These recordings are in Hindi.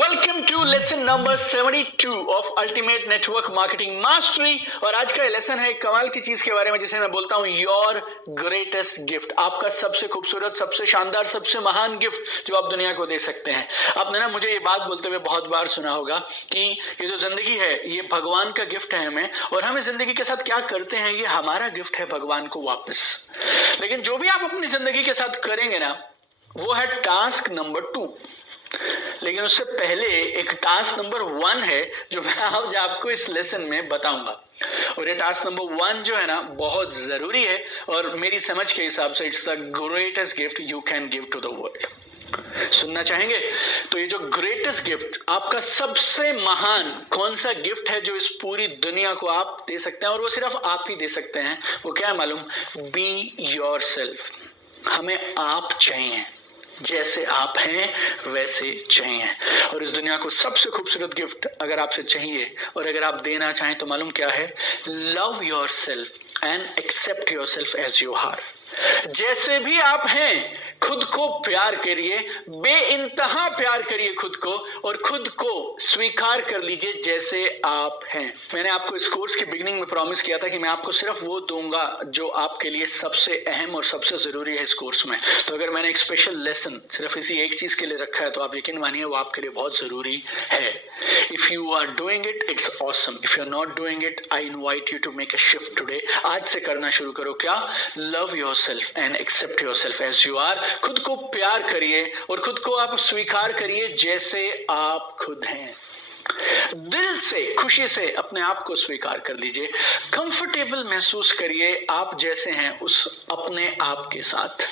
Welcome to lesson number 72 of ultimate network marketing mastery. और आज का लेसन है कमाल की चीज के बारे में जिसे मैं बोलता हूं योर ग्रेटेस्ट गिफ्ट। आपका सबसे खूबसूरत, सबसे शानदार, सबसे महान गिफ्ट जो आप दुनिया को दे सकते हैं। आपने ना मुझे ये बात बोलते हुए बहुत बार सुना होगा कि ये जो जिंदगी है ये भगवान का गिफ्ट है हमें, और हम इस जिंदगी के साथ क्या करते हैं ये हमारा गिफ्ट है भगवान को वापस। लेकिन जो भी आप अपनी जिंदगी के साथ करेंगे ना वो है टास्क नंबर 2। लेकिन उससे पहले एक टास्क नंबर 1 है जो मैं आज आपको इस लेसन में बताऊंगा। और ये टास्क नंबर 1 जो है ना बहुत जरूरी है और मेरी समझ के हिसाब से it's the greatest gift you can give to the world. सुनना चाहेंगे? तो ये जो ग्रेटेस्ट गिफ्ट, आपका सबसे महान कौन सा गिफ्ट है जो इस पूरी दुनिया को आप दे सकते हैं और वो सिर्फ आप ही दे सकते हैं, वो क्या है मालूम? Be your self. हमें आप चाहिए, जैसे आप हैं वैसे चाहिए। और इस दुनिया को सबसे खूबसूरत गिफ्ट अगर आपसे चाहिए और अगर आप देना चाहें तो मालूम क्या है? Love your self and accept your self as you are. जैसे भी आप हैं खुद को प्यार करिए, बेइंतहा प्यार करिए खुद को, और खुद को स्वीकार कर लीजिए जैसे आप हैं। मैंने आपको इस कोर्स की बिगिनिंग में प्रॉमिस किया था कि मैं आपको सिर्फ वो दूंगा जो आपके लिए सबसे अहम और सबसे जरूरी है इस कोर्स में। तो अगर मैंने एक स्पेशल लेसन सिर्फ इसी एक चीज के लिए रखा है तो आप यकीन मानिए वो आपके लिए बहुत जरूरी है। If you are doing it it's awesome, if you are not doing it I invite you to make a shift today. आज से करना शुरू करो। क्या? Love your self and accept your self as you are. खुद को प्यार करिए और खुद को आप स्वीकार करिए जैसे आप खुद हैं। दिल से, खुशी से अपने आप को स्वीकार कर लीजिए। कंफर्टेबल महसूस करिए आप जैसे हैं उस अपने आप के साथ।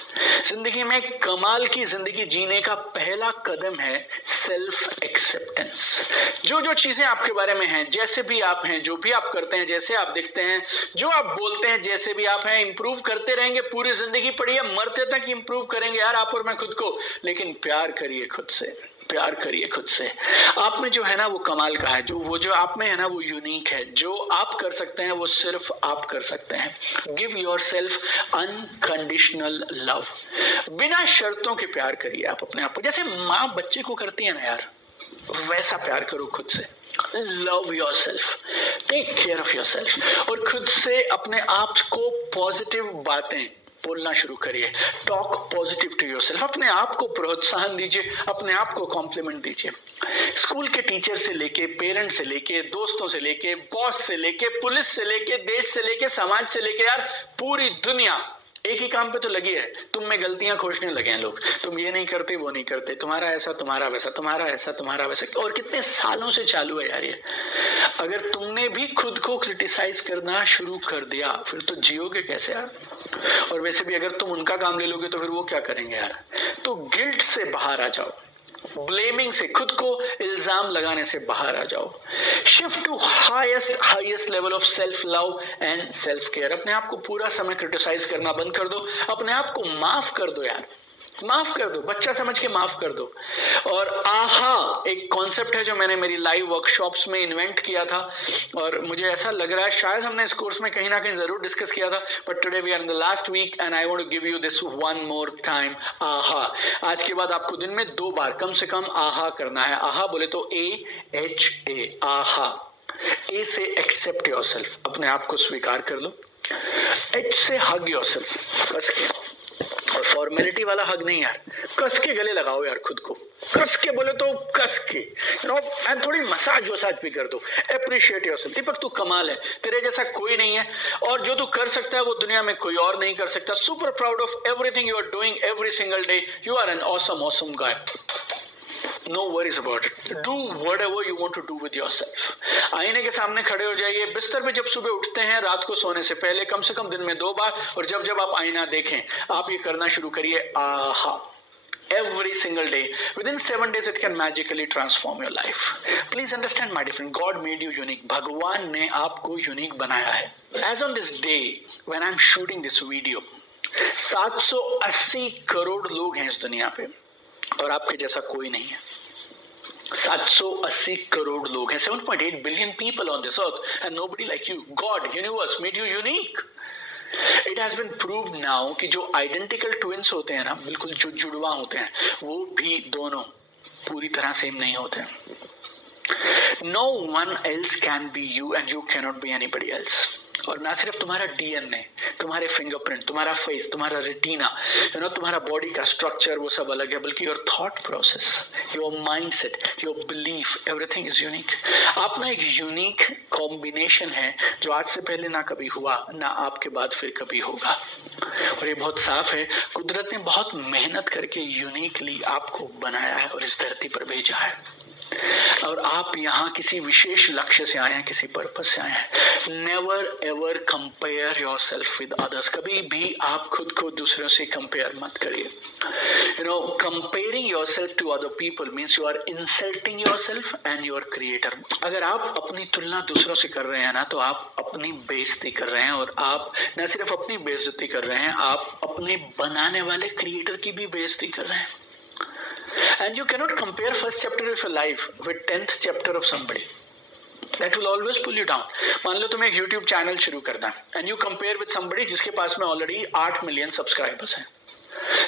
जिंदगी में कमाल की जिंदगी जीने का पहला कदम है सेल्फ एक्सेप्टेंस। जो जो चीजें आपके बारे में हैं, जैसे भी आप हैं, जो भी आप करते हैं, जैसे आप दिखते हैं, जो आप बोलते हैं, जैसे भी आप हैं, इंप्रूव करते रहेंगे पूरी जिंदगी। पड़ी है मरते तक इंप्रूव करेंगे यार आप और मैं खुद को। लेकिन प्यार करिए खुद से, प्यार करिए खुद से। आप में जो है ना वो कमाल का है, जो आप में है ना वो यूनिक है। जो आप कर सकते हैं वो सिर्फ आप कर सकते हैं। Give your self unconditional love. बिना शर्तों के प्यार करिए आप अपने आप को, जैसे माँ बच्चे को करती है ना यार, वैसा प्यार करो खुद से। Love your self, take care of your self. और खुद से अपने आप को पॉजिटिव बातें बोलना शुरू करिए। Talk positive to yourself. अपने आप को प्रोत्साहन दीजिए, अपने आप को कॉम्प्लीमेंट दीजिए। स्कूल के टीचर से लेके, पेरेंट्स से लेके, दोस्तों से लेके, बॉस से लेके, पुलिस से लेके, देश से लेके, समाज से लेके, यार पूरी दुनिया एक ही काम पे तो लगी है। तुम में गलतियां खोजने लगे हैं लोग। तुम ये नहीं करते, वो नहीं करते, तुम्हारा ऐसा, तुम्हारा वैसा, तुम्हारा ऐसा, तुम्हारा वैसा। और कितने सालों से चालू है यार ये। अगर तुमने भी खुद को क्रिटिसाइज करना शुरू कर दिया फिर तो जियोगे कैसे यार? और वैसे भी अगर तुम उनका काम ले लोगे तो फिर वो क्या करेंगे यार? तो गिल्ट से बाहर आ जाओ, ब्लेमिंग से, खुद को इल्जाम लगाने से बाहर आ जाओ। Shift to highest level of self love and self care. अपने आप को पूरा समय क्रिटिसाइज करना बंद कर दो। अपने आप को माफ कर दो यार, माफ कर दो, बच्चा समझ के माफ कर दो। और आहा एक कॉन्सेप्ट है जो मैंने मेरी लाइव वर्कशॉप्स में इन्वेंट किया था और मुझे ऐसा लग रहा है शायद हमने इस कोर्स में कहीं ना कहीं जरूर डिस्कस किया था, but today we are in the last week and I want to give you this one more time. आहा, आज के बाद आपको दिन में 2 बार कम से कम आहा करना है। आहा बोले तो AHA, आहा। ए से एक्सेप्ट योरसेल्फ, अपने आप को स्वीकार कर लो। H से हग योरसेल्फ, कस के। और फॉर्मेलिटी वाला हग नहीं यार, कस के गले लगाओ यार खुद को। कस के बोले तो कस के, एंड थोड़ी मसाज वसाज भी कर दो। Appreciate yourself. दीपक तू कमाल है, तेरे जैसा कोई नहीं है और जो तू कर सकता है वो दुनिया में कोई और नहीं कर सकता। Super proud of everything you are doing every single day. You are an awesome guy. No worries about it. Do whatever you want to do with yourself. आईने के सामने खड़े हो जाइए। बिस्तर पे जब सुबह उठते हैं, रात को सोने से पहले कम से कम दिन में 2 बार, और जब जब आप आईना देखें आप ये करना शुरू करिए, आहा। Every single day, within 7 days, it can magically transform your life. Please understand, my dear friend, God made you unique. भगवान ने आपको यूनिक बनाया है। As on this day, when I'm shooting this video, 780 crore लोग हैं इस दुनिया पे और आपके जैसा कोई नहीं है। 780 करोड़ लोग हैं, 7.8 billion people on this earth, and nobody like you. God, universe made you unique. It has been proved now कि जो identical twins होते हैं ना, बिल्कुल जो जुड़वा होते हैं, वो भी दोनों पूरी तरह सेम नहीं होते। No one else can be you and you cannot be anybody else। और ना सिर्फ तुम्हारा डीएनए, तुम्हारे फिंगरप्रिंट, तुम्हारा फेस, तुम्हारा रेटिना, तुम्हारा बॉडी का स्ट्रक्चर वो सब अलग है, बल्कि your thought process, your mindset, your belief, everything is unique. आप ना एक यूनिक कॉम्बिनेशन है जो आज से पहले ना कभी हुआ, ना आपके बाद फिर कभी होगा। और ये बहुत साफ है, कुदरत ने बहुत मेहनत करके यूनिकली आपको बनाया है और इस धरती पर भेजा है। और आप यहाँ किसी विशेष लक्ष्य से आए हैं, किसी पर्पस से आए हैं। Never ever compare your self with others. कभी भी आप खुद को दूसरों से कंपेयर मत करिए। Comparing your self to other people means you are insulting your self and your creator. अगर आप अपनी तुलना दूसरों से कर रहे हैं ना, तो आप अपनी बेइज्जती कर रहे हैं, और आप न सिर्फ अपनी बेइज्जती कर रहे हैं, आप अपने बनाने वाले क्रिएटर की भी बेइज्जती कर रहे हैं। And you cannot compare first chapter of your life with 10th chapter of somebody. That will always pull you down. मान लो तुम्हें एक YouTube चैनल शुरू करना है and you compare with somebody जिसके पास में ऑलरेडी 8 मिलियन सब्सक्राइबर्स हैं।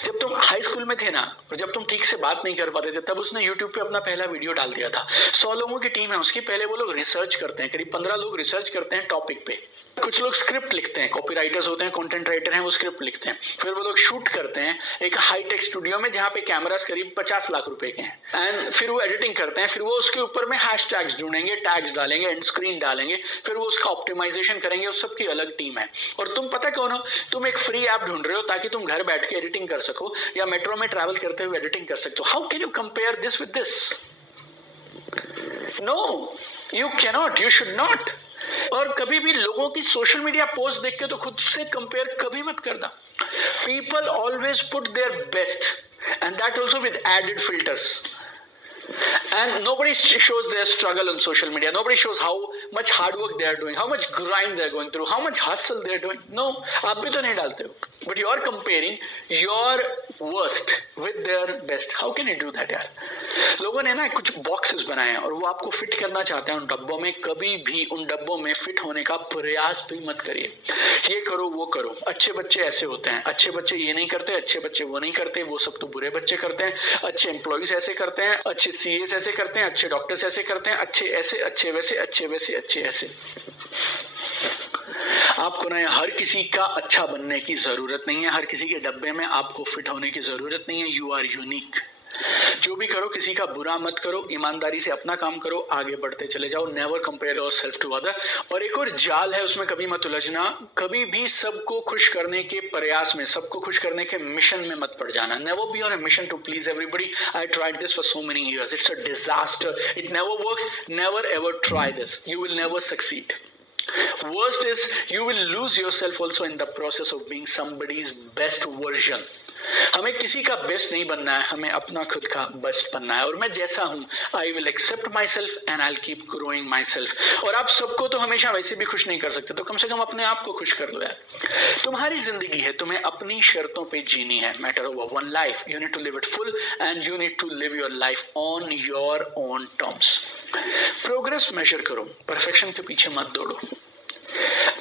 जब तुम हाई स्कूल में थे ना, और जब तुम ठीक से बात नहीं कर पाते थे, तब उसने YouTube पे अपना पहला वीडियो डाल दिया था। 100 लोगों की टीम है उसकी। पहले वो लोग रिसर्च करते हैं, करीब 15 लोग रिसर्च करते हैं टॉपिक पे। कुछ लोग स्क्रिप्ट लिखते हैं, कॉपीराइटर्स होते हैं, कंटेंट राइटर हैं, वो स्क्रिप्ट लिखते हैं। फिर वो लोग शूट करते हैं एक हाईटेक स्टूडियो में जहां पे कैमरास करीब 50 लाख रुपए के हैं। एंड फिर वो एडिटिंग करते हैं, फिर वो उसके ऊपर में हैशटैग्स ढूंढेंगे, टैग्स डालेंगे, एंड स्क्रीन डालेंगे, फिर वो उसका ऑप्टिमाइजेशन करेंगे। उस सबकी अलग टीम है। और तुम पता कौन हो? तुम एक फ्री ऐप ढूंढ रहे हो ताकि तुम घर बैठ के एडिटिंग कर सको या मेट्रो में ट्रैवल करते हुए एडिटिंग कर सकते हो। How can you compare this with this? No, you cannot, you should not. और कभी भी लोगों की सोशल मीडिया पोस्ट देख के तो खुद से कंपेयर कभी मत करना। People always put their best and that also with added filters. And nobody shows their struggle on social media. Nobody shows how much hard work they are doing, how much grind they are going through, how much hustle they are doing. No, आप भी तो नहीं डालते हो. But you are comparing your worst with their best. How can you do that यार? लोगों ने ना कुछ बॉक्सेस बनाए हैं और वो आपको फिट करना चाहते हैं उन डब्बों में। कभी भी उन डब्बों में फिट होने का प्रयास भी मत करिए। ये करो, वो करो। अच्छे बच्चे ऐसे होते हैं, अच्छे बच्चे ये नहीं करते, अच्छे बच्चे वो नहीं करते, वो सब तो बुरे बच्चे करते हैं। अच्छे एम्प्लॉइज ऐसे करते हैं, अच्छे सीएस ऐसे करते हैं, अच्छे डॉक्टर्स ऐसे करते हैं, अच्छे ऐसे, अच्छे वैसे, अच्छे वैसे, अच्छे ऐसे। आपको ना हर किसी का अच्छा बनने की जरूरत नहीं है, हर किसी के डब्बे में आपको फिट होने की जरूरत नहीं है। You are unique. जो भी करो किसी का बुरा मत करो, ईमानदारी से अपना काम करो, आगे बढ़ते चले जाओ। Never compare yourself to other. और एक और जाल है, उसमें कभी मत उलझना। कभी भी सबको खुश करने के प्रयास में, सबको खुश करने के मिशन में मत पड़ जाना। Never be on a mission to please everybody. I tried this for so many years, it's a disaster, it never works. Never ever try this, you will never succeed. Worst is you will lose yourself also in the process of being somebody's best version. हमें किसी का बेस्ट नहीं बनना है, हमें अपना खुद का बेस्ट बनना है। और मैं जैसा हूं, I will accept my self and I will keep growing my self. और आप सबको तो हमेशा वैसे भी खुश नहीं कर सकते, तो कम से कम अपने आप को खुश कर लो यार। तुम्हारी जिंदगी है, तुम्हें अपनी शर्तों पे जीनी है। Matter over one life, you need to live it full and you need to live your life on your own terms. Progress measure करो, परफेक्शन के पीछे मत दौड़ो।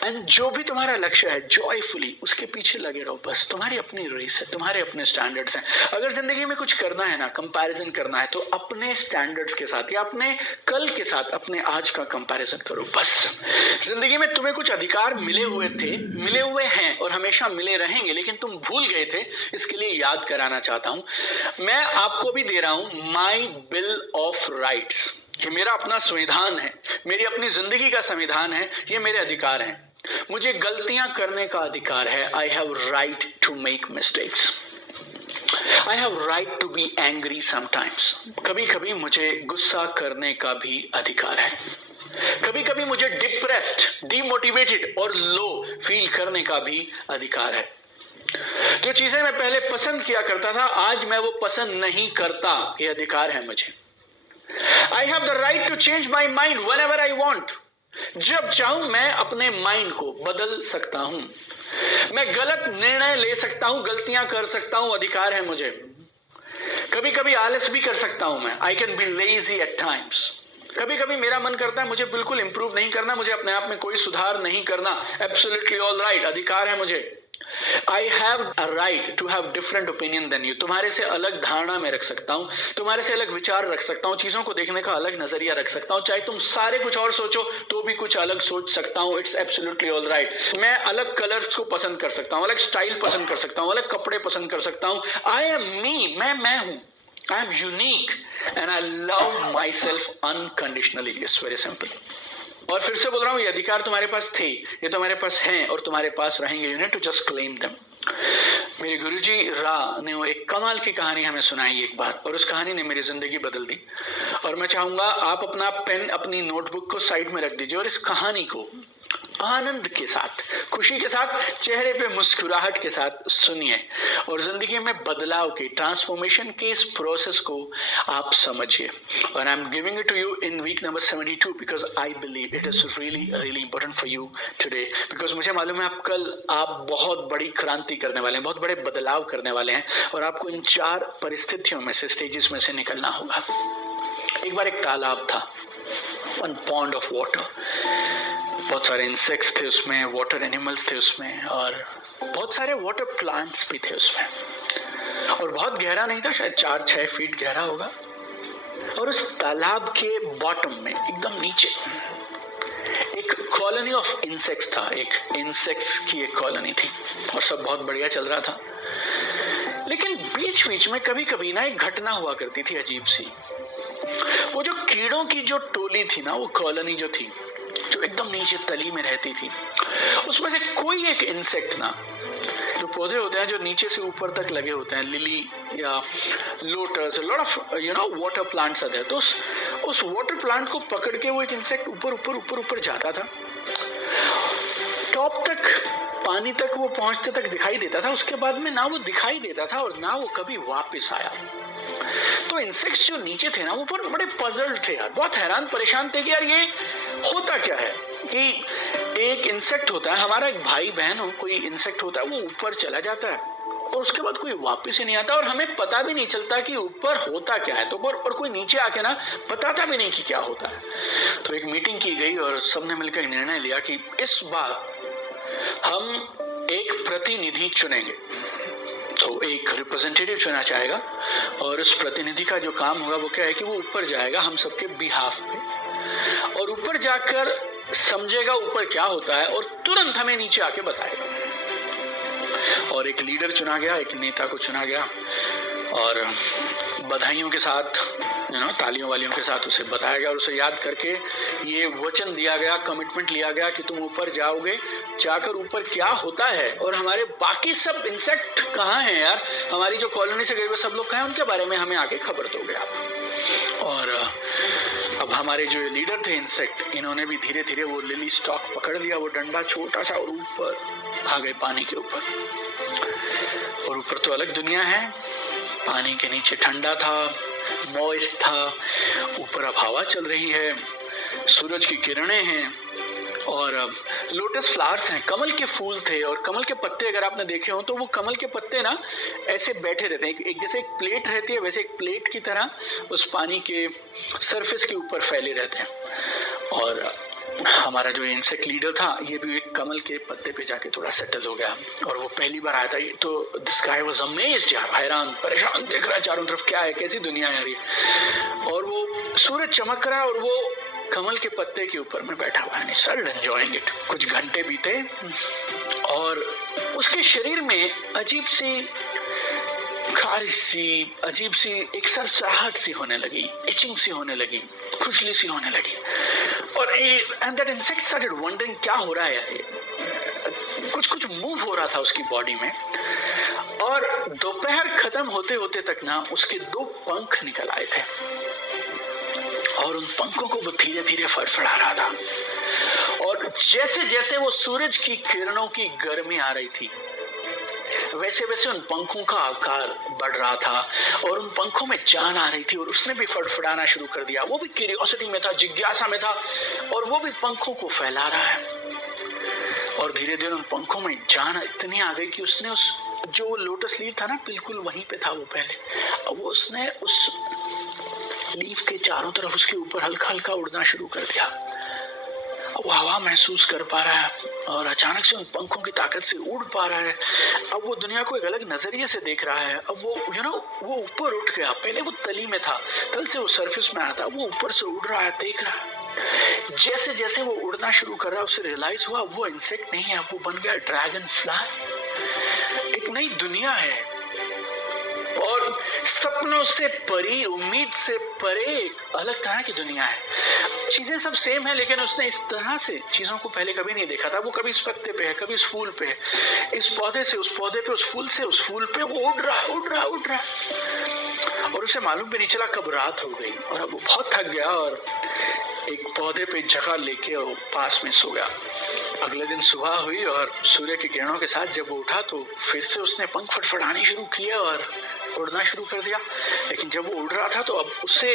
एंड जो भी तुम्हारा लक्ष्य है, जॉयफुली उसके पीछे लगे रहो। बस तुम्हारी अपनी रेस है, तुम्हारे अपने स्टैंडर्ड्स हैं। अगर जिंदगी में कुछ करना है ना, कंपैरिजन करना है, तो अपने स्टैंडर्ड्स के साथ या अपने कल के साथ अपने आज का कंपैरिजन करो। बस जिंदगी में तुम्हें कुछ अधिकार मिले हुए थे, मिले हुए हैं और हमेशा मिले रहेंगे, लेकिन तुम भूल गए थे। इसके लिए याद कराना चाहता हूं। मैं आपको भी दे रहा हूं माई बिल ऑफ राइट्स। ये मेरा अपना संविधान है, मेरी अपनी जिंदगी का संविधान है, ये मेरे अधिकार हैं। मुझे गलतियां करने का अधिकार है। I have right to make mistakes. I have right to be angry sometimes. कभी कभी मुझे गुस्सा करने का भी अधिकार है। कभी कभी मुझे डिप्रेस्ड, डिमोटिवेटेड और लो फील करने का भी अधिकार है। जो चीजें मैं पहले पसंद किया करता था, आज मैं वो पसंद नहीं करता। ये अधिकार है मुझे। I have the right to change my mind whenever I want. जब चाहूं मैं अपने माइंड को बदल सकता हूं। मैं गलत निर्णय ले सकता हूं, गलतियां कर सकता हूं, अधिकार है मुझे। कभी कभी आलस भी कर सकता हूं मैं। I can be lazy at times. कभी कभी मेरा मन करता है मुझे बिल्कुल इंप्रूव नहीं करना, मुझे अपने आप में कोई सुधार नहीं करना। Absolutely all right, अधिकार है मुझे। I have a right to have different opinion than you, तुम्हारे से अलग धारणा में रख सकता हूं, तुम्हारे से अलग विचार रख सकता हूं, चीजों को देखने का अलग नजरिया रख सकता हूं, चाहे तुम सारे कुछ और सोचो तो भी कुछ अलग सोच सकता हूं, इट्स एब्सोल्युटली ऑल राइट। मैं अलग कलर्स को पसंद कर सकता हूं, अलग स्टाइल पसंद कर सकता हूं, अलग कपड़े पसंद कर सकता हूं। आई एम मी, मैं हूं, I am unique and I love my self unconditionally. It's very simple. और फिर से बोल रहा हूं, ये अधिकार तुम्हारे पास थे, ये तुम्हारे पास हैं और तुम्हारे पास रहेंगे। You need to just claim them. मेरे गुरुजी रा ने वो एक कमाल की कहानी हमें सुनाई एक बार, और उस कहानी ने मेरी जिंदगी बदल दी। और मैं चाहूंगा आप अपना पेन, अपनी नोटबुक को साइड में रख दीजिए और इस कहानी को आनंद के साथ, खुशी के साथ, चेहरे पे मुस्कुराहट के साथ सुनिए और जिंदगी में बदलाव के, ट्रांसफॉर्मेशन के इस प्रोसेस को आप समझिए। और I am giving it to you in week number 72 because I believe it is really really important for you today. Because मुझे मालूम है आप बहुत बड़ी क्रांति करने वाले हैं, बहुत बड़े बदलाव करने वाले हैं, और आपको इन 4 परिस्थितियों में से, स्टेजेस में से निकलना होगा। एक बार एक तालाब था, वन पॉन्ड ऑफ वाटर, बहुत सारे इंसेक्ट्स थे उसमें, वाटर एनिमल्स थे उसमें, और बहुत सारे वाटर प्लांट्स भी थे उसमें। और बहुत गहरा नहीं था, शायद 4-6 फीट गहरा होगा। और उस तालाब के बॉटम में एकदम नीचे एक कॉलोनी ऑफ इंसेक्ट्स था, एक इंसेक्ट्स की एक कॉलोनी थी, और सब बहुत बढ़िया चल रहा था। लेकिन बीच बीच में कभी कभी ना एक घटना हुआ करती थी अजीब सी। वो जो कीड़ों की जो टोली थी ना, वो कॉलोनी जो थी, जो एकदम नीचे तली में रहती थी, उसमें से कोई एक इंसेक्ट ना, जो पौधे होते हैं जो नीचे से ऊपर तक लगे होते हैं, लिली या lotus, lot of water plants आते हैं, तो उस वाटर प्लांट को पकड़ के वो एक इंसेक्ट ऊपर ऊपर ऊपर ऊपर जाता था, टॉप तक, पानी तक वो पहुंचते तक दिखाई देता था। उसके बाद में ना वो दिखाई देता था और ना वो कभी वापस आया। तो इंसेक्ट्स जो नीचे थे ना, वो बड़े पजल्ड थे यार, बहुत हैरान परेशान थे कि यार ये होता क्या है कि एक इंसेक्ट होता है, हमारा एक भाई बहन हो, कोई इंसेक्ट होता है, वो ऊपर चला जाता है और उसके बाद कोई वापस ही नहीं आता, और हमें पता भी नहीं चलता कि ऊपर होता क्या है, तो और कोई नीचे आके ना बताता भी नहीं कि क्या होता है। तो एक मीटिंग की गई और सबने मिलकर निर्णय लिया कि इस बार हम एक प्रतिनिधि चुनेंगे। तो एक रिप्रेजेंटेटिव चुना जाएगा और उस प्रतिनिधि का जो काम होगा वो क्या है कि वो ऊपर जाएगा हम सबके बिहाफ पे, और ऊपर जाकर समझेगा ऊपर क्या होता है और तुरंत हमें नीचे आके बताएगा। और एक लीडर चुना गया, एक नेता को चुना गया, और बधाइयों के साथ, तालियों वालियों के साथ उसे बताया गया, और उसे याद करके ये वचन दिया गया, कमिटमेंट लिया गया कि तुम ऊपर जाओगे, जाकर ऊपर क्या होता है और हमारे बाकी सब इंसेक्ट कहाँ हैं यार, हमारी जो कॉलोनी से गए हुए सब लोग कहाँ हैं, उनके बारे में हमें आगे खबर दोगे आप। और अब हमारे जो लीडर थे इंसेक्ट, इन्होंने भी धीरे धीरे वो लिली स्टॉक पकड़ लिया, वो डंडा छोटा सा, और ऊपर आ गए पानी के ऊपर। और ऊपर तो अलग दुनिया है, पानी के नीचे ठंडा था, मॉइस्ट था, ऊपर अब हवा चल रही है, सूरज की किरणें हैं, और लोटस फ्लावर्स हैं, कमल के फूल थे, और कमल के पत्ते अगर आपने देखे हो तो वो कमल के पत्ते ना ऐसे बैठे रहते हैं, एक जैसे एक प्लेट रहती है वैसे एक प्लेट की तरह उस पानी के सरफेस के ऊपर फैले रहते हैं। और हमारा जो इंसेक्ट लीडर था, ये भी एक कमल के पत्ते पे जाके थोड़ा सेटल हो गया, और वो पहली बार आया था। तो दिस गाय वाज अमेज्ड यार, हैरान परेशान देख रहा है चारों तरफ, क्या है, कैसी दुनिया है यार ये। और वो सूरज चमक रहा है और वो कमल के पत्ते के ऊपर में बैठा हुआ है, स्टार्टेड एंजॉयिंग इट। कुछ घंटे बीते और उसके शरीर में अजीब सी खारिश सी, अजीब सी एक सरसराहट सी होने लगी, इचिंग सी होने लगी, खुजली सी होने लगी। और and that insect started wondering क्या हो रहा है यार, कुछ मूव हो रहा था उसकी बॉडी में। और दोपहर खत्म होते होते तक ना उसके 2 पंख निकल आए थे, और उन पंखों को वो धीरे धीरे फड़फड़ा रहा था, और जैसे जैसे वो सूरज की किरणों की गर्मी आ रही थी, वैसे वैसे उन पंखों का आकार बढ़ रहा था, और उन पंखों में जान आ रही थी, और उसने भी फड़फड़ाना शुरू कर दिया। वो भी क्यूरियोसिटी में था, जिज्ञासा में था, और वो भी पंखों को फैला रहा है। और धीरे धीरे उन पंखों में जान इतनी आ गई कि उसने उस जो लोटस लीफ था ना, बिल्कुल वहीं पे था वो पहले, वो उसने उस लीफ के चारों तरफ उसके ऊपर हल्का हल्का उड़ना शुरू कर दिया। वो हवा महसूस कर पा रहा है और अचानक से उन पंखों की ताकत से उड़ पा रहा है। अब वो दुनिया को एक अलग नजरिए से देख रहा है। अब वो वो ऊपर उठ गया। पहले वो तली में था, तल से वो सरफेस में आया था, वो ऊपर से उड़ रहा है, देख रहा है। जैसे जैसे वो उड़ना शुरू कर रहा है उसे रियलाइज हुआ वो इंसेक्ट नहीं है, वो बन गया ड्रैगन फ्लाई। एक नई दुनिया है और सपनों से परी, उम्मीद से परे एक अलग तरह की दुनिया है। चीजें सब सेम है लेकिन उसने इस तरह से चीजों को पहले कभी नहीं देखा था। वो कभी इस पत्ते पे है, कभी इस फूल पे, इस पौधे से उस पौधे पे, उस फूल से उस फूल पे वो उड़ रहा और उसे मालूम भी नहीं चला कब रात हो गई। और अब वो बहुत थक गया और एक पौधे पे जगह लेके वो पास में सो गया। अगले दिन सुबह हुई और सूर्य की किरणों के साथ जब वो उठा तो फिर से उसने पंख फड़फड़ाने शुरू किए और उड़ना शुरू कर दिया। लेकिन जब वो उड़ रहा था तो अब उसे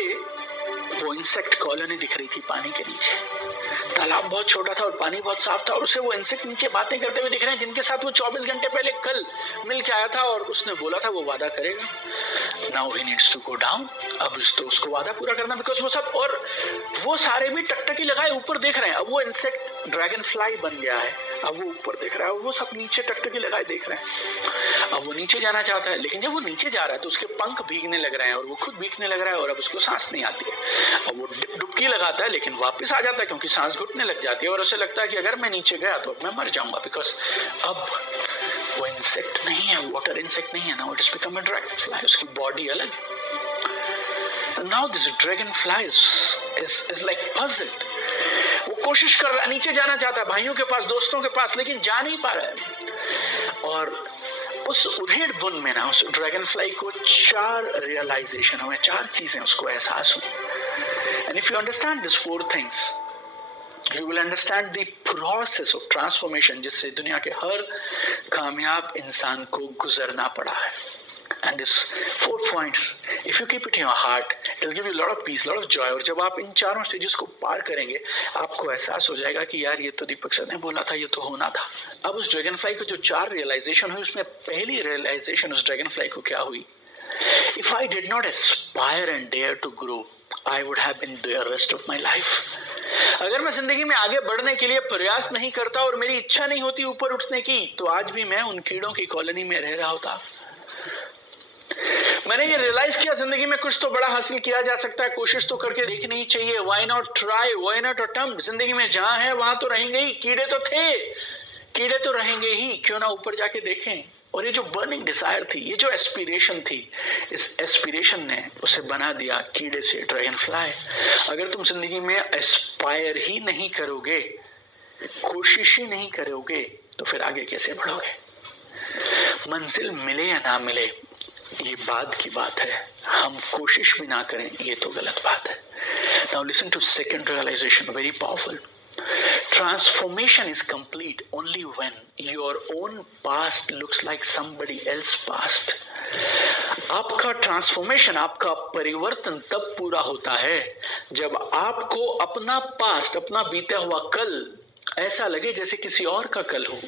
वो इंसेक्ट कॉलोनी दिख रही थी पानी के नीचे। तालाब बहुत छोटा था और पानी बहुत साफ था और उसे वो इंसेक्ट नीचे बातें करते हुए दिख रहे हैं जिनके साथ वो 24 घंटे पहले कल मिल के आया था और उसने बोला था वो वादा करेगा। Now he needs to go down. अब तो उसको वादा पूरा करना, बिकॉज वो सब और वो सारे भी टकटकी लगाए ऊपर देख रहे हैं। अब वो इंसेक्ट ड्रैगन फ्लाई बन गया है, अब वो ऊपर देख रहा है, वो सब नीचे टकटकी लगाए देख रहे हैं। अब वो नीचे जाना चाहता है लेकिन जब वो नीचे जा रहा है तो उसके पंख भीगने लग रहे हैं और वो खुद भीगने लग रहा है और अब उसको सांस नहीं आती है। अब वो डुबकी लगाता है लेकिन वापस आ जाता है क्योंकि सांस घुटने लग जाती है और उसे लगता है कि अगर मैं नीचे गया तो अब मैं मर जाऊंगा, बिकॉज अब वो इंसेक्ट नहीं है, वाटर इंसेक्ट नहीं है, now it has become a dragon fly. उसकी बॉडी अलग है। Now this dragon fly is like puzzled. वो कोशिश कर रहा है, नीचे जाना चाहता है भाइयों के पास, दोस्तों के पास, लेकिन जा नहीं पा रहा है। और उस उधेड़ बुन में ना उस ड्रैगन फ्लाई को 4 रियलाइजेशन हुए, 4 चीजें उसको एहसास हुई। And if you understand this 4 things you will understand the process of transformation जिससे दुनिया के हर कामयाब इंसान को गुजरना पड़ा है। And this 4 points, if you keep it in your heart, it will give you a lot of peace, lot of joy। और जब आप इन 4 स्टेजेस को पार करेंगे आपको एहसास हो जाएगा कि यार ये तो दीपक सर ने बोला था, ये तो होना था। अब उस ड्रैगन फ्लाई को जो 4 रियलाइजेशन हुई उसमें पहली रियलाइजेशन उस ड्रैगन फ्लाई को क्या हुई? If I did not aspire and dare to grow, I would have been there rest of my life। अगर मैं जिंदगी में आगे बढ़ने के लिए प्रयास नहीं करता और मेरी इच्छा नहीं होती ऊपर उठने की तो आज भी मैं उन कीड़ों की कॉलोनी में रह रहा होता। मैंने ये रियलाइज किया जिंदगी में कुछ तो बड़ा हासिल किया जा सकता है, कोशिश तो करके देखनी ही चाहिए। Why not try, why not attempt. जिंदगी में जहां है वहां तो रहेंगे ही, कीड़े तो थे, कीड़े तो रहेंगे ही, क्यों ना ऊपर जाके देखें। और ये जो बर्निंग डिजायर थी, ये जो एस्पिरेशन थी, इस एस्पिरेशन ने उसे बना दिया कीड़े से ड्रैगन फ्लाई। अगर तुम जिंदगी में एस्पायर ही नहीं करोगे, कोशिश ही नहीं करोगे तो फिर आगे कैसे बढ़ोगे? मंजिल मिले या ना मिले ये बाद की बात है, हम कोशिश भी ना करें ये तो गलत बात है। Now listen to second realisation, very powerful. Transformation is complete only when your own past looks like somebody else's past। आपका ट्रांसफॉर्मेशन, आपका परिवर्तन तब पूरा होता है जब आपको अपना पास्ट, अपना बीता हुआ कल ऐसा लगे जैसे किसी और का कल हो।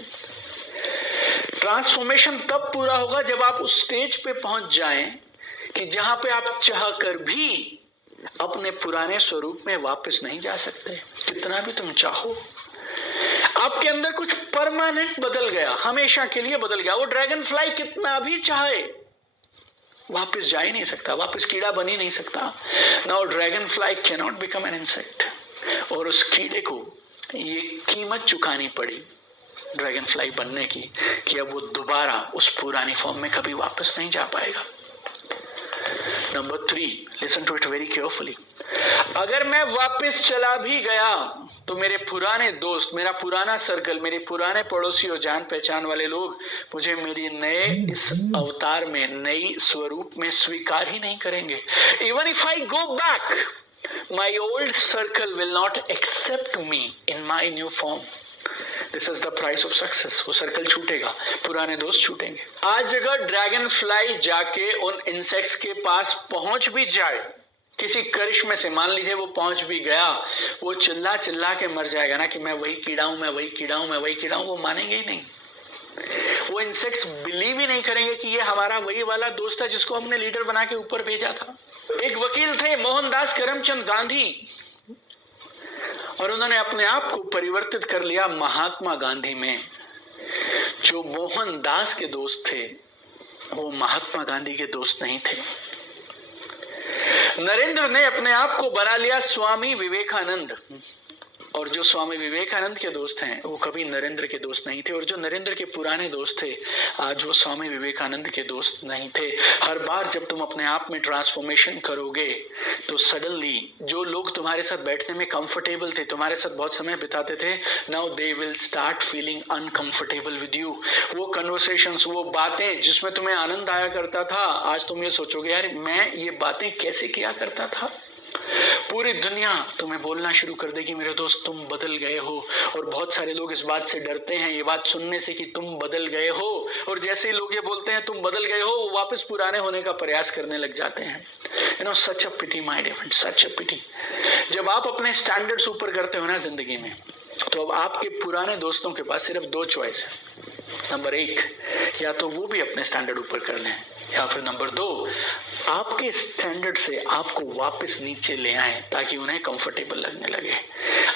ट्रांसफॉर्मेशन तब पूरा होगा जब आप उस स्टेज पे पहुंच जाएं कि जहां पे आप चाह कर भी अपने पुराने स्वरूप में वापस नहीं जा सकते। कितना भी तुम चाहो, आपके अंदर कुछ परमानेंट बदल गया, हमेशा के लिए बदल गया। वो ड्रैगन फ्लाई कितना भी चाहे वापस जा ही नहीं सकता, वापस कीड़ा बन ही नहीं सकता। Now dragon fly can not become an insect. और उस कीड़े को ये कीमत चुकानी पड़ी ड्रैगन फ्लाई बनने की कि अब वो दोबारा उस पुरानी फॉर्म में कभी वापस नहीं जा पाएगा। Number 3, listen to it very carefully. अगर मैं वापस चला भी गया तो मेरे पुराने दोस्त, मेरा पुराना सर्कल, मेरे पुराने पड़ोसी और जान पहचान वाले लोग मुझे मेरी नए इस अवतार में, नई स्वरूप में स्वीकार ही नहीं करेंगे। Even if I go back, my old circle will not accept me in my new form. This is the price of success. वो सर्कल छूटेगा, पुराने दोस्त छूटेंगे। आज अगर ड्रैगन फ्लाई जाके उन इंसेक्ट्स के पास पहुंच भी जाए, किसी करिश्मे से, मान लीजिए वो पहुंच भी गया, वो चिल्ला चिल्ला के मर जाएगा ना कि मैं वही कीड़ा हूं, मैं वही कीड़ा हूं, मैं वही कीड़ा हूं। वो मानेंगे ही नहीं। वो इंसेक्ट्स बिलीव ही नहीं करेंगे कि ये हमारा वही वाला दोस्त है जिसको हमने लीडर बना के ऊपर भेजा था। एक वकील थे, मोहनदास करमचंद गांधी। और उन्होंने अपने आप को परिवर्तित कर लिया महात्मा गांधी में। जो मोहनदास के दोस्त थे वो महात्मा गांधी के दोस्त नहीं थे। नरेंद्र ने अपने आप को बना लिया स्वामी विवेकानंद, और जो स्वामी विवेकानंद के दोस्त हैं वो कभी नरेंद्र के दोस्त नहीं थे, और जो नरेंद्र के पुराने दोस्त थे आज वो स्वामी विवेकानंद के दोस्त नहीं थे। हर बार जब तुम अपने आप में ट्रांसफॉर्मेशन करोगे तो सडनली जो लोग तुम्हारे साथ बैठने में कंफर्टेबल थे, तुम्हारे साथ बहुत समय बिताते थे, now they will start feeling uncomfortable with you. वो कन्वर्सेशंस, वो बातें जिसमें तुम्हें आनंद आया करता था, आज तुम ये सोचोगे यार मैं ये बातें कैसे किया करता था। पूरी दुनिया तुम्हें बोलना शुरू कर देगी मेरे दोस्त तुम बदल गए हो, और बहुत सारे लोग इस बात से डरते हैं, ये बात सुनने से कि तुम बदल गए हो, और जैसे ही लोग ये बोलते हैं तुम बदल गए हो, वो वापस पुराने होने का प्रयास करने लग जाते हैं। You know, such a pity my dear friend, such a pity. जब आप अपने स्टैंडर्ड्स ऊपर करते हो ना जिंदगी में, तो अब आपके पुराने दोस्तों के पास सिर्फ दो चॉइस है। नंबर एक, या तो वो भी अपने स्टैंडर्ड ऊपर कर लें, या फिर नंबर दो, आपके स्टैंडर्ड से आपको वापस नीचे ले आए ताकि उन्हें कंफर्टेबल लगने लगे।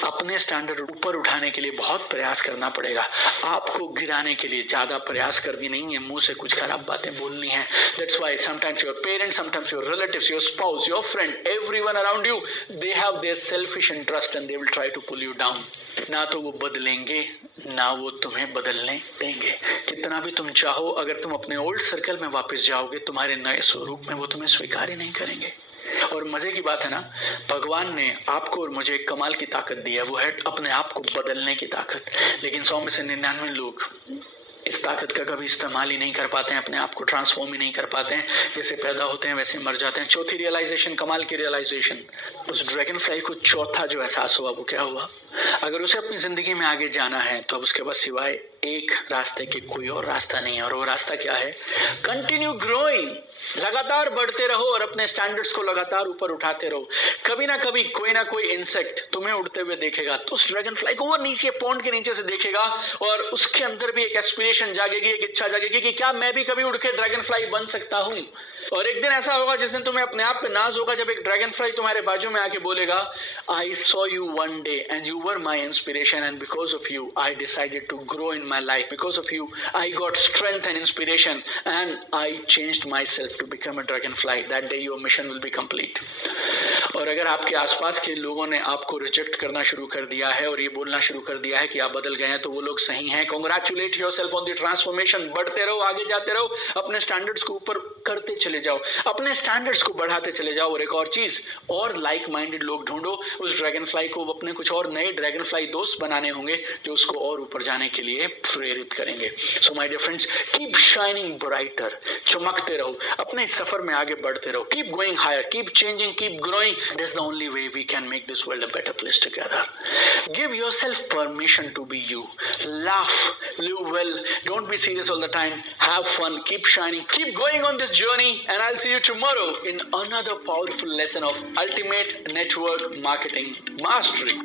अपने स्टैंडर्ड ऊपर उठाने के लिए बहुत प्रयास करना पड़ेगा, आपको गिराने के लिए ज्यादा प्रयास करनी नहीं है, मुंह से कुछ खराब बातें बोलनी है। That's why sometimes your parents, sometimes your relatives, your spouse, your friend, everyone around you, they have their selfish interest and they will try to pull you down. ना तो वो बदलेंगे ना वो तुम्हें बदलने देंगे। कितना भी तुम चाहो, अगर तुम अपने ओल्ड सर्कल में वापस जाओगे तुम्हारे नए स्वरूप में, वो तुम्हें स्वीकार ही नहीं करेंगे। और मजे की बात है ना, भगवान ने आपको और मुझे एक कमाल की ताकत दी है, वो है अपने आप को बदलने की ताकत। लेकिन 100 में से 99 लोग इस ताकत का कभी इस्तेमाल ही नहीं कर पाते हैं, अपने आप को ट्रांसफॉर्म ही नहीं कर पाते हैं। जैसे पैदा होते हैं वैसे मर जाते हैं। चौथी रियलाइजेशन, कमाल की रियलाइजेशन, उस ड्रैगन फ्लाई को चौथा जो एहसास हुआ वो क्या हुआ, अगर उसे अपनी जिंदगी में आगे जाना है तो अब उसके पास सिवाय एक रास्ते के कोई और रास्ता नहीं है। और वो रास्ता क्या है? कंटिन्यू ग्रोइंग, लगातार बढ़ते रहो और अपने स्टैंडर्ड्स को लगातार ऊपर उठाते रहो। कभी ना कभी कोई ना कोई इंसेक्ट तुम्हें उड़ते हुए देखेगा तो उस ड्रैगन फ्लाई को वो नीचे पॉन्ड के नीचे से देखेगा और उसके अंदर भी एक एस्पिरेशन जागेगी, एक इच्छा जागेगी कि क्या मैं भी कभी उड़ के ड्रैगन फ्लाई बन सकता हूं। और एक दिन ऐसा होगा जिस दिन तुम्हें अपने आप पे नाज होगा, जब एक ड्रैगन फ्लाई तुम्हारे बाजू में आके बोलेगा, I saw you one day and you were my inspiration and because of you I decided to grow in my life, because of you I got strength and inspiration and I changed myself to become a dragonfly. That day your mission will be complete. और अगर आपके आसपास के लोगों ने आपको रिजेक्ट करना शुरू कर दिया है और ये बोलना शुरू कर दिया है कि आप बदल गए हैं, तो वो लोग सही हैं। Congratulate yourself on the transformation. बढ़ते रहो, आगे जाते रहो, अपने स्टैंडर्ड्स को ऊपर करते चले जाओ, अपने स्टैंडर्ड्स को बढ़ाते चले जाओ। और एक और चीज, और लाइक माइंडेड लोग ढूंढो। उस ड्रैगन फ्लाई को अपने कुछ और नए ड्रैगन फ्लाई दोस्त बनाने होंगे जो उसको और ऊपर जाने के लिए प्रेरित करेंगे। So my dear friends, keep shining brighter. चमकते रहो, अपने सफर में आगे बढ़ते रहो। Keep going higher, keep changing, keep growing. This is the only way we can make this world a better place together. Give yourself permission to be you. Laugh, live well, don't be serious all the time. Have fun, keep shining, keep going on this journey, and I'll see you tomorrow in another powerful lesson of Ultimate Network Marketing Mastery.